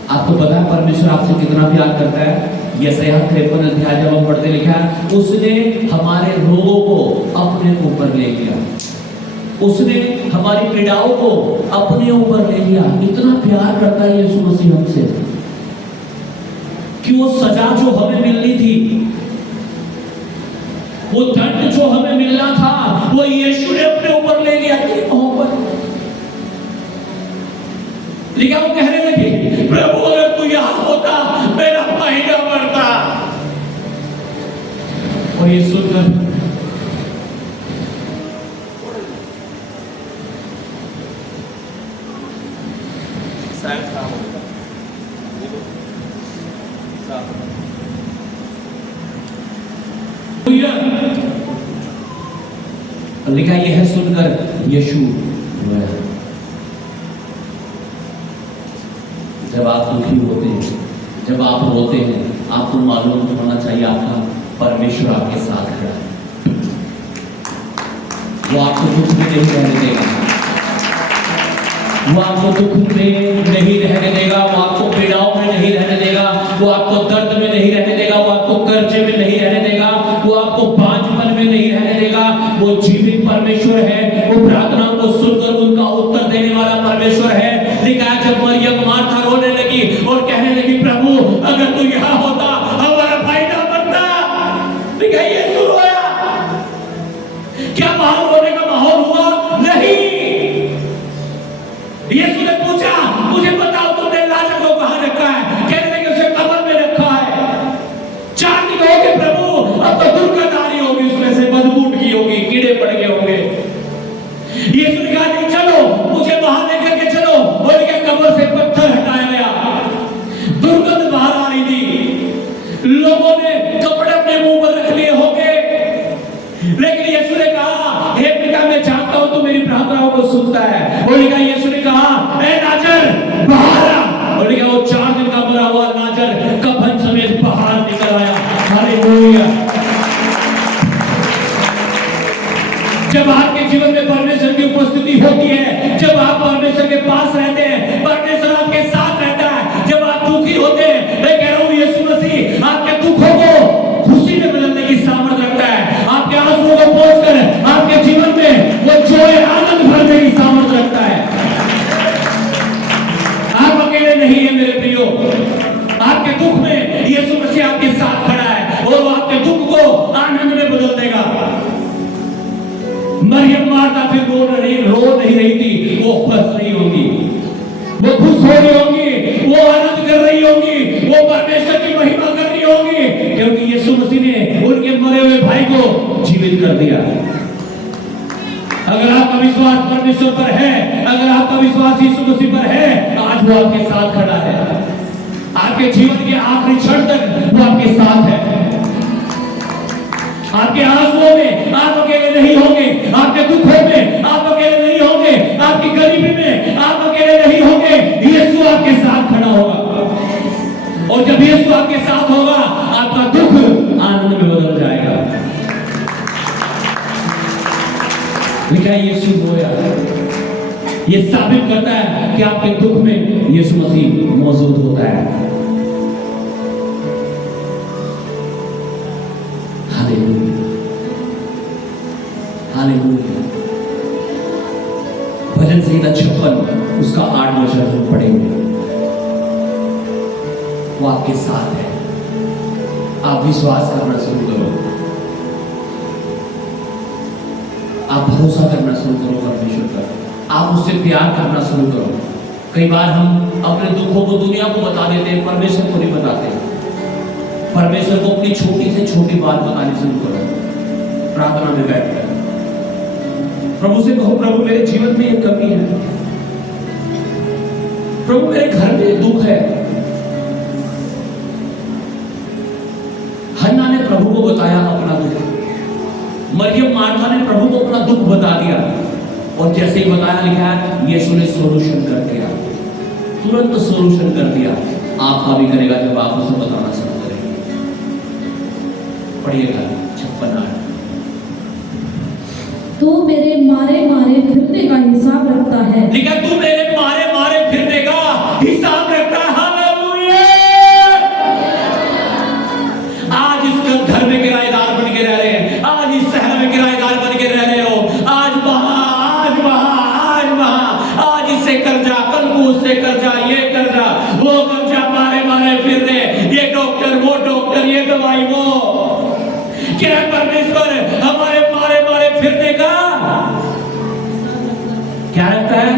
आपको पता है परमेश्वर आपसे कितना प्यार करता है? यशायाह 53 अध्याय जब हम पढ़ते, लिखा है उसने हमारे रोगों को अपने ऊपर ले लिया, उसने हमारी पीड़ाओं को अपने ऊपर ले लिया। इतना प्यार करता है यीशु मसीह हमसे कि वो सजा जो हमें मिलनी थी, वो दंड जो हमें मिलना था, वो यीशु ने अपने ऊपर ले लिया। मोहब्बत लिखा, वो कहने लगी, प्रभु अगर तू यहां होता मेरा भाई न मरता। और ये सुनकर लिखा, यह सुनकर यीशु रोया। जब आप दुखी होते हैं, जब आप रोते हैं, आपको मालूम होना चाहिए आपका परमेश्वर आपके साथ खड़ा है। वो आपको दुख में नहीं रहने देगा, वो आपको दुख में नहीं रहने देगा, वो आपको पीड़ाओं में नहीं रहने देगा, वो आपको दर्द में नहीं रहने देगा, वो आपको कर्जे में नहीं रहने देगा, वो आपको बांझपन में नहीं रहने देगा। वो जीवित परमेश्वर है, वो प्रार्थना को सुनकर उनका उत्तर देने वाला परमेश्वर है। लिखा है जब मरियम मार्था रोने लगी और कहने लगी, प्रभु अगर तू यहां होता हमारा भाई ना मरता। लिखा है यीशु रोया। क्या बाहर रोने का माहौल हुआ? नहीं। यीशु ने पूछा, मुझे बताओ तुमने लाजर को कहां रखा है? कहने लगे उसे कब्र में रखा है। 4 दिन हो गए प्रभु, अब तो दुर्गंध आ रही होगी, उसमें से बदबू की होगी, कीड़े पड़ गए होंगे। यीशु ने कहा नहीं, चलो मुझे बाहर लेकर के चलो। और क्या, कब्र से पत्थर हटाया गया, दुर्गंध बाहर आ रही थी, लोगों ने कपड़े अपने मुंह पर रख लिए होंगे, लेकिन यीशु ने कहा, हे पिता मैं जानता हूं तू मेरी प्रार्थनाओं को सुनता है। और लिखा यीशु ने कहा, ए लाजर बाहर आ। और लिखा वो 4 दिन का मरा हुआ लाजर कफन समेत बाहर निकल आया। जिंदगी होती है जब आप परमेश्वर के पास रहते हैं, परमेश्वर आपके साथ रहता है। जब आप दुखी होते हैं, मैं कह रहा हूं यीशु मसीह आपके दुखों को खुशी में बदलने की सामर्थ रखता है। आपके आंसुओं को पोंछकर आपके जीवन में वो जोए आनंद भरने की सामर्थ रखता है। आप अकेले नहीं है मेरे प्रियो, आपके दुख में यीशु मसीह आपके साथ खड़ा है और वो आपके दुख को आनंद में बदल देगा। मरियम मार्था फिर रो नहीं रही थी, वो हंस रही होगी, वो खुश हो रही होंगी, वो आनंद कर रही होंगी, वो परमेश्वर की महिमा कर रही होंगी, क्योंकि यीशु मसीह ने उनके मरे हुए भाई को जीवित कर दिया। अगर आपका विश्वास परमेश्वर पर है, अगर आपका विश्वास यीशु मसीह पर है, आज वो आपके साथ खड़ा है। आपके जीवन के आखिरी क्षण तक वो आपके साथ है। आपके आंसुओं में आप अकेले नहीं होंगे, आपके दुखों में आप अकेले नहीं होंगे, आपकी गरीबी में आप अकेले नहीं होंगे। यीशु आपके साथ खड़ा होगा और जब यीशु आपके साथ होगा, आपका दुख आनंद में बदल जाएगा। लिखा है यीशु रोया। ये साबित करता है कि आपके दुख में यीशु मसीह मौजूद होता है। हालेलुया। भजन संहिता 56 उसका 8 वचन हम पढ़ेंगे। वो आपके साथ है। आप विश्वास करना शुरू करो, आप भरोसा करना शुरू करो परमेश्वर पर, आप उससे प्यार करना शुरू करो। कई बार हम अपने दुखों को दुनिया को बता देते हैं, परमेश्वर को नहीं बताते। परमेश्वर को अपनी छोटी से छोटी बात बतानी शुरू करो। प्रार्थना में बैठकर प्रभु से कहो, प्रभु मेरे जीवन में ये कमी है, प्रभु मेरे घर में दुख है। हन्ना ने प्रभु को बताया अपना दुख, मरियम मार्था ने प्रभु को अपना दुख बता दिया और जैसे ही बताया, लिखा है यीशु ने सोल्यूशन कर दिया, तुरंत सोल्यूशन कर दिया। आपका भी करेगा जब आप उसे बताना शुरू करेंगे। पढ़िएगा 56। तू मेरे मारे मारे फिरने का हिसाब रखता है। लिखा तू मेरे मारे मारे फिरने का हिसाब रखता है। हालेलुया। आज इस घर में किराएदार बन के रह रहे हैं, आज इस शहर में किराएदार बन के रह रहे हो, आज वहां, आज वहां, आज वहां, आज इससे कर्जा, कल को उससे कर्जा, ये कर्जा, वो कर्जा, मारे मारे फिर रहे, ये डॉक्टर, वो डॉक्टर, ये दवाई, वो। क्या परमेश्वर हमारे मारे मारे फिरने का क्या रखता है?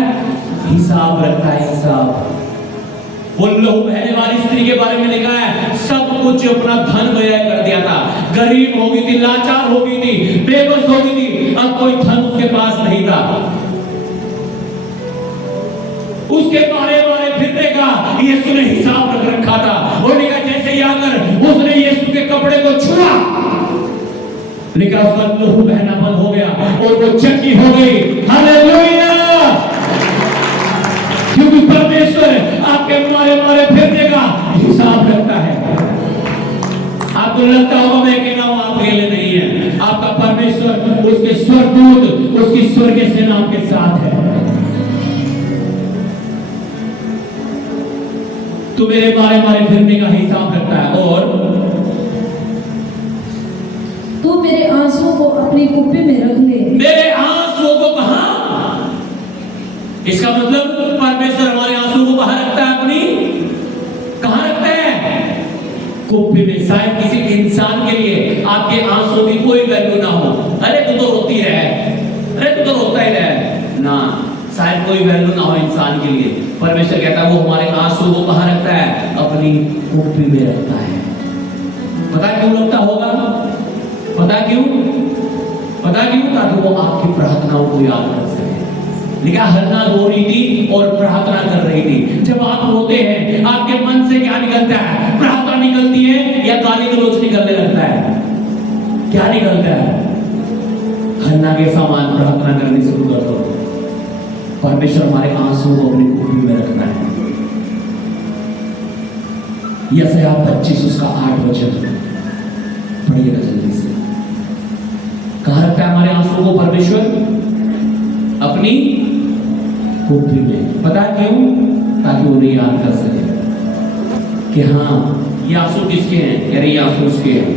हिसाब रखता है, हिसाब। वो लहू बहने वाली स्त्री के बारे में लिखा है, सब कुछ अपना धन व्यय कर दिया था, गरीब हो गई थी, लाचार हो गई थी, बेबस हो गई थी, अब कोई धन उसके पास नहीं था। उसके मारे मारे फिरने का यीशु ने हिसाब रख रखा था। और लिखा जैसे ही आकर उसने यीशु के कपड़े को छुआ, लिखा उसका लहू बहना बंद हो गया और वो चंगी हो गई। हालेलुया। क्योंकि परमेश्वर आपके मारे मारे फिरने का हिसाब रखता है। आपको लगता होगा मैं अकेला हूं, आप अकेले नहीं है। आपका परमेश्वर, उसके स्वर्गदूत, उसकी स्वर्ग की सेना आपके साथ है। तो मेरे मारे मारे फिरने का हिसाब रखता है। और तू मेरे आंसुओं को अपनी कुप्पी में रख ले। मेरे आंसुओं को कहां? इसका मतलब परमेश्वर हमारे आंसुओं को कहां रखता है? अपनी कहां रखता है? कुप्पी में। शायद किसी इंसान के लिए आपके आंसुओं की कोई वैल्यू ना हो। अरे तू तो रोती रहे, अरे तू तो रोता ही रहे ना, शायद कोई वैल्यू ना हो इंसान के लिए। परमेश्वर कहता है वो हमारे आंसुओं को कहां रखता है? अपनी कुप्पी में रखता है। पता क्यों रखता होगा? पता क्यों? पता क्यों? ताकि वो आपकी प्रार्थनाओं को याद कर सके। लिखा हन्ना रो रही थी और प्रार्थना कर रही थी। जब आप रोते हैं, आपके मन से क्या निकलता है? प्रार्थना निकलती है या गाली गलौज निकलने लगता है? क्या निकलता है? हन्ना के समान प्रार्थना करनी शुरू कर दो। परमेश्वर हमारे आंसुओं को अपनी कुप्पी में रखता है। यशायाह 25 उसका 8 वचन पढ़िएगा जल्दी से। कहां रखता है हमारे आंसुओं को परमेश्वर? अपनी कुप्पी में। पता क्यों? ताकि वो नहीं याद कर सके कि हाँ ये आंसू किसके हैं, कह रहे ये आंसू उसके हैं।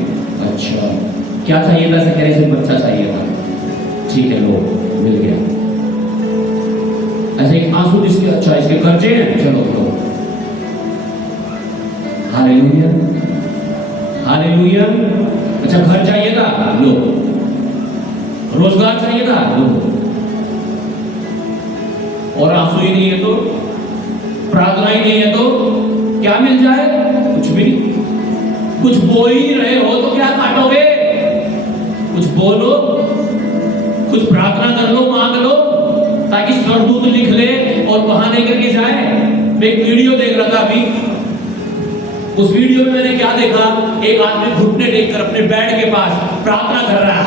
अच्छा क्या चाहिए था? कह रहे सिर्फ बच्चा चाहिए था। ठीक है लो मिल गया। अच्छा एक आंसू किसके? अच्छा इसके कर्जे हैं, चलो लो। Hallelujah hallelujah. अच्छा घर चाहिए था, लो। रोजगार चाहिए था, लो। और आंसू ही नहीं है तो, प्रार्थना ही नहीं है तो क्या मिल जाए? कुछ भी नहीं। कुछ बोल ही रहे हो तो क्या काटोगे? कुछ बोलो, कुछ प्रार्थना कर लो, मांग लो, ताकि स्वर्गदूत लिख ले और बहाने करके जाए। मैं एक वीडियो देख रहा था अभी, उस वीडियो में मैंने क्या देखा, एक आदमी घुटने टेककर अपने बेड के पास प्रार्थना कर रहा है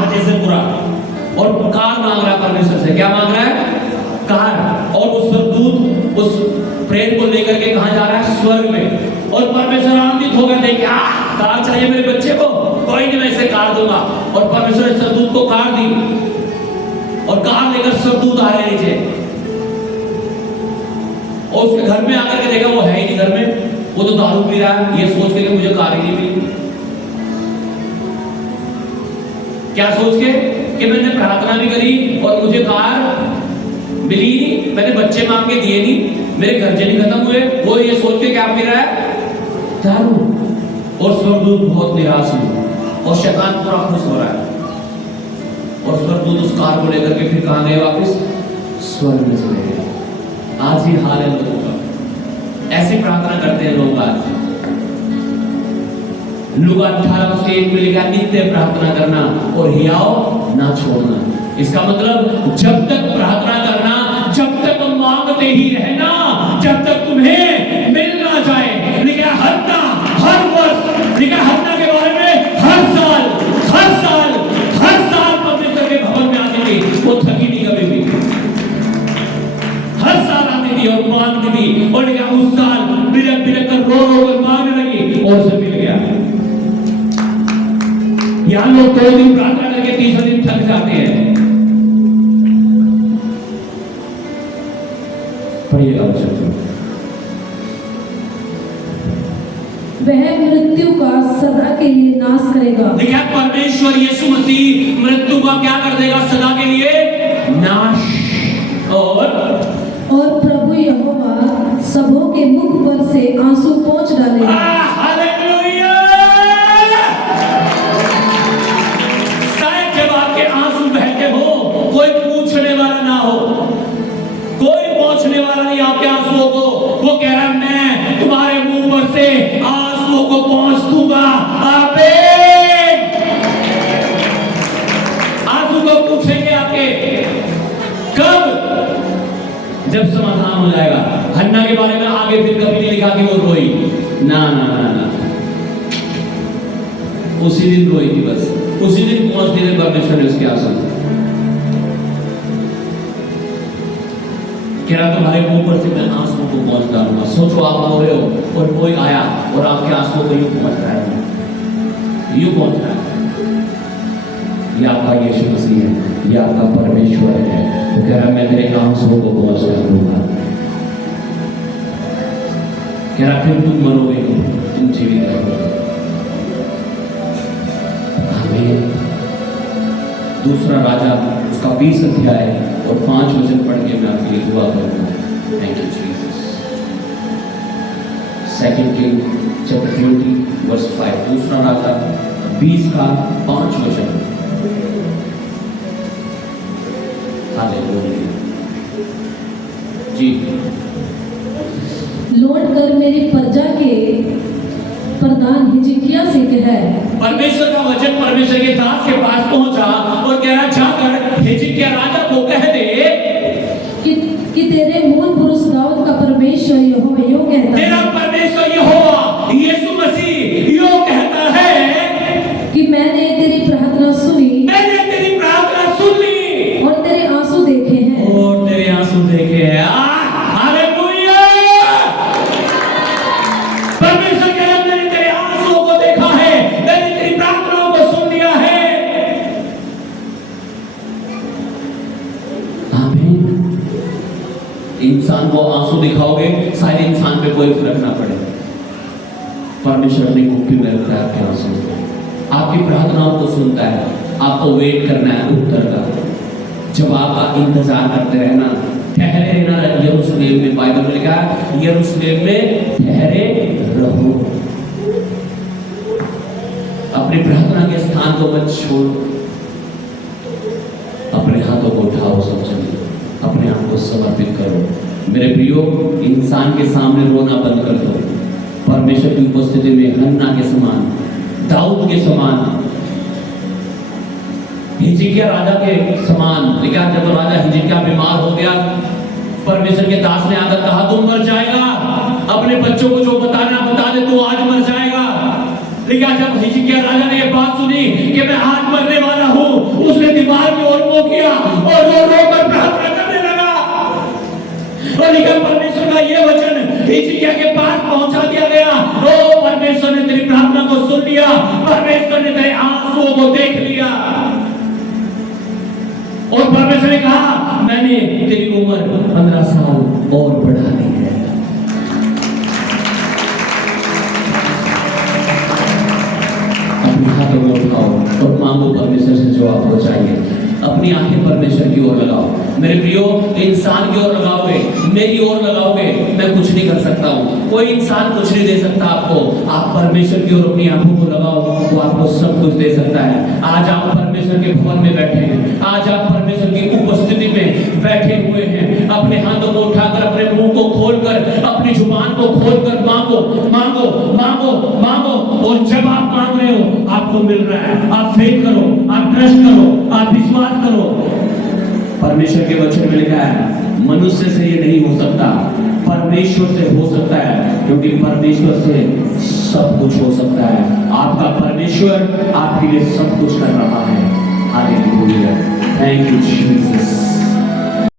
मजे से पूरा, और कार मांग रहा है परमेश्वर से। क्या मांग रहा है? कार। और उस स्वर्गदूत उस प्रेत को लेकर के कहां जा रहा है? स्वर्ग में। और परमेश्वर आनंदित होकर देखे कार चाहिए मेरे बच्चे को, कोई नहीं मैं इसे कार दूंगा। और परमेश्वर ने स्वर्गदूत को कार दी, और कार लेकर स्वर्गदूत आ रहे नीचे, और उसके घर में आकर के देखा वो है ही नहीं घर में, वो तो दारू पी रहा है। ये सोच के कि मुझे कार ही नहीं मिली। क्या सोच के? कि मैंने प्रार्थना भी करी और मुझे कार मिली नहीं, मैंने बच्चे मांग के दिए नहीं, मेरे खर्चे नहीं खत्म हुए। वो ये सोच के क्या पी रहा है? दारू। और स्वर्गदूत बहुत निराश हुए, और शैतान पूरा खुश हो रहा है। और स्वर्गदूत उस कार को लेकर के फिर कहां गए? वापस स्वर्ग में चले गए। आज ही हाल है लोगों का, ऐसी प्रार्थना करते हैं लोग आज। लूका 18:1 में लिखा नित्य प्रार्थना करना और हियाव ना छोड़ना। इसका मतलब जब तक प्रार्थना करना, जब तक मांगते ही रहना, जब तक तुम्हें मिल ना जाए। लिखा हन्ना हर वर्ष, लिखा हन्ना के बारे में हर साल परमेश्वर के भवन में आती थी, वो थकी नहीं कभी भी। हर साल आती थी और मांगती थी, और लिखा उस साल बिलक बिलक कर रो कर मांगने लगी और उसे मिल गया। यहाँ लोग 2 दिन प्रार्थना करके 3 दिन थक जाते हैं। पढ़िएगा वह मृत्यु का सदा के लिए नाश करेगा। देखिए परमेश्वर यीशु मसीह मृत्यु का क्या कर देगा? सदा के लिए नाश। और प्रभु यहोवा सबों के मुख पर से आंसू पोंछ डालेगा। हालेलुया। शायद जब आपके आंसू बहते हो, कोई पूछने वाला ना हो, कोई पहुंचने वाला नहीं आपके आंसुओं को। वो कह रहा मैं तुम्हारे मुंह पर से आंसुओं को पहुंच दूंगा। आंसू को पूछेंगे आपके कब? जब समाधान हो जाएगा। हन्ना के बारे में आगे फिर कभी नहीं लिखा कि वो रोई, ना ना ना ना, उसी दिन रोई थी बस। उसी दिन पहुंच दिए परमेश्वर ने उसके आंसू। कह रहा तुम्हारे मुंह पर से मैं आंसुओं को पहुंच डालूंगा। सोचो आप रो रहे हो और कोई आया और आपके आंसुओं को यूं पहुंच रहा है, यूं पहुंच रहा है। ये आपका यीशु मसीह है, ये आपका परमेश्वर है। वो कह रहा मैं तेरे आंसुओं को पहुंच डालूंगा। कह रहा फिर तुम मरोगे, तुम जीवित रहोगे। आमीन। दूसरा राजा उसका 20 अध्याय और 5 वचन पढ़ के मैं आपके लिए दुआ करूंगा। Thank you Jesus. 2 king chapter 20 verse 5। दूसरा राजा 20 का 5 वचन। हालेलुया जी। लौट कर मेरी प्रजा के प्रधान हिजकिय्याह से कह। परमेश्वर का वचन परमेश्वर के दास के पास पहुंचा और कह रहा जाकर हिजकिय्याह राजा को कह दे कि तेरे मूल पुरुष दाऊद का परमेश्वर यहोवा यूं कहता है। तेरा परमेश्वर यहोवा यीशु मसीह यूं कहता है कि मैंने तेरी प्रार्थना सुनी, मैंने तेरी प्रार्थना सुन ली और तेरे आंसू देखे हैं। और तेरे आंसू देखे हैं। हालेलुया। परमेश्वर कह रहा मैंने तेरे आंसुओं को देखा है, मैंने तेरी प्रार्थनाओं को सुन लिया है। इंसान को आंसू दिखाओगे, शायद इंसान पे कोई फर्क ना पड़े। परमेश्वर अपनी मुट्ठी में रखता है आपके आंसू, आपकी प्रार्थनाओं को सुनता है। आपको वेट करना है उत्तर का। जब आप इंतजार करते रहना, ठहरे रहना। यरूशलेम में बाइबल में लिखा है, यरूशलेम में ठहरे रहो। अपनी प्रार्थना के स्थान को मत छोड़ो। अपने हाथों को उठाओ, सब चलिए अपने आप को समर्पित करो। मेरे प्रियो, इंसान के सामने रोना बंद कर दो। परमेश्वर की उपस्थिति में हन्ना के समान, दाऊद के समान, हिजकिय्याह राजा के समान। लेकिन जब राजा हिजकिय्याह बीमार हो गया, परमेश्वर के दास ने आकर कहा, तू मर जाएगा, अपने बच्चों को जो बताना बता दे, तू आज मर जाएगा। लेकिन जब हिजकिय्याह राजा ने यह बात सुनी कि मैं आज मरने वाला हूं, उसने दीवार की ओर मुंह किया और रो रो कर प्रार्थना करने लगा। और लेकिन परमेश्वर का यह वचन हिजकिय्याह के पास पहुंचा दिया गया। ओ परमेश्वर ने तेरी प्रार्थना को सुन लिया, परमेश्वर ने तेरे आंसुओं को देख लिया। और परमेश्वर ने कहा, मैंने तेरी उम्र 15 साल और बढ़ा दी है। अपने हाथों में उठाओ और मांगो परमेश्वर से जो आपको चाहिए। अपनी आंखें परमेश्वर की ओर लगाओ। मेरे प्रियो, इंसान की ओर लगाओगे, मेरी ओर लगाओगे, मैं कुछ नहीं कर सकता हूँ। कोई इंसान कुछ नहीं दे सकता आपको। आप परमेश्वर की ओर अपनी आंखों को लगाओ, वो आपको सब कुछ दे सकता है। आज आप परमेश्वर के भवन में बैठे हैं, आज आप परमेश्वर की उपस्थिति में बैठे हुए हैं। अपने हाथों को उठाकर, अपने मुंह को खोलकर, अपनी जुबान को खोलकर मांगो, मांगो, मांगो, मांगो। और जब आप मांग रहे हो, आपको मिल रहा है। आप फेथ करो, आप ट्रस्ट करो, आप विश्वास करो। परमेश्वर के वचन में लिखा है, मनुष्य से ये नहीं हो सकता, परमेश्वर से हो सकता है, क्योंकि परमेश्वर से सब कुछ हो सकता है। आपका परमेश्वर आपके लिए सब कुछ कर रहा है। Hallelujah, thank you Jesus.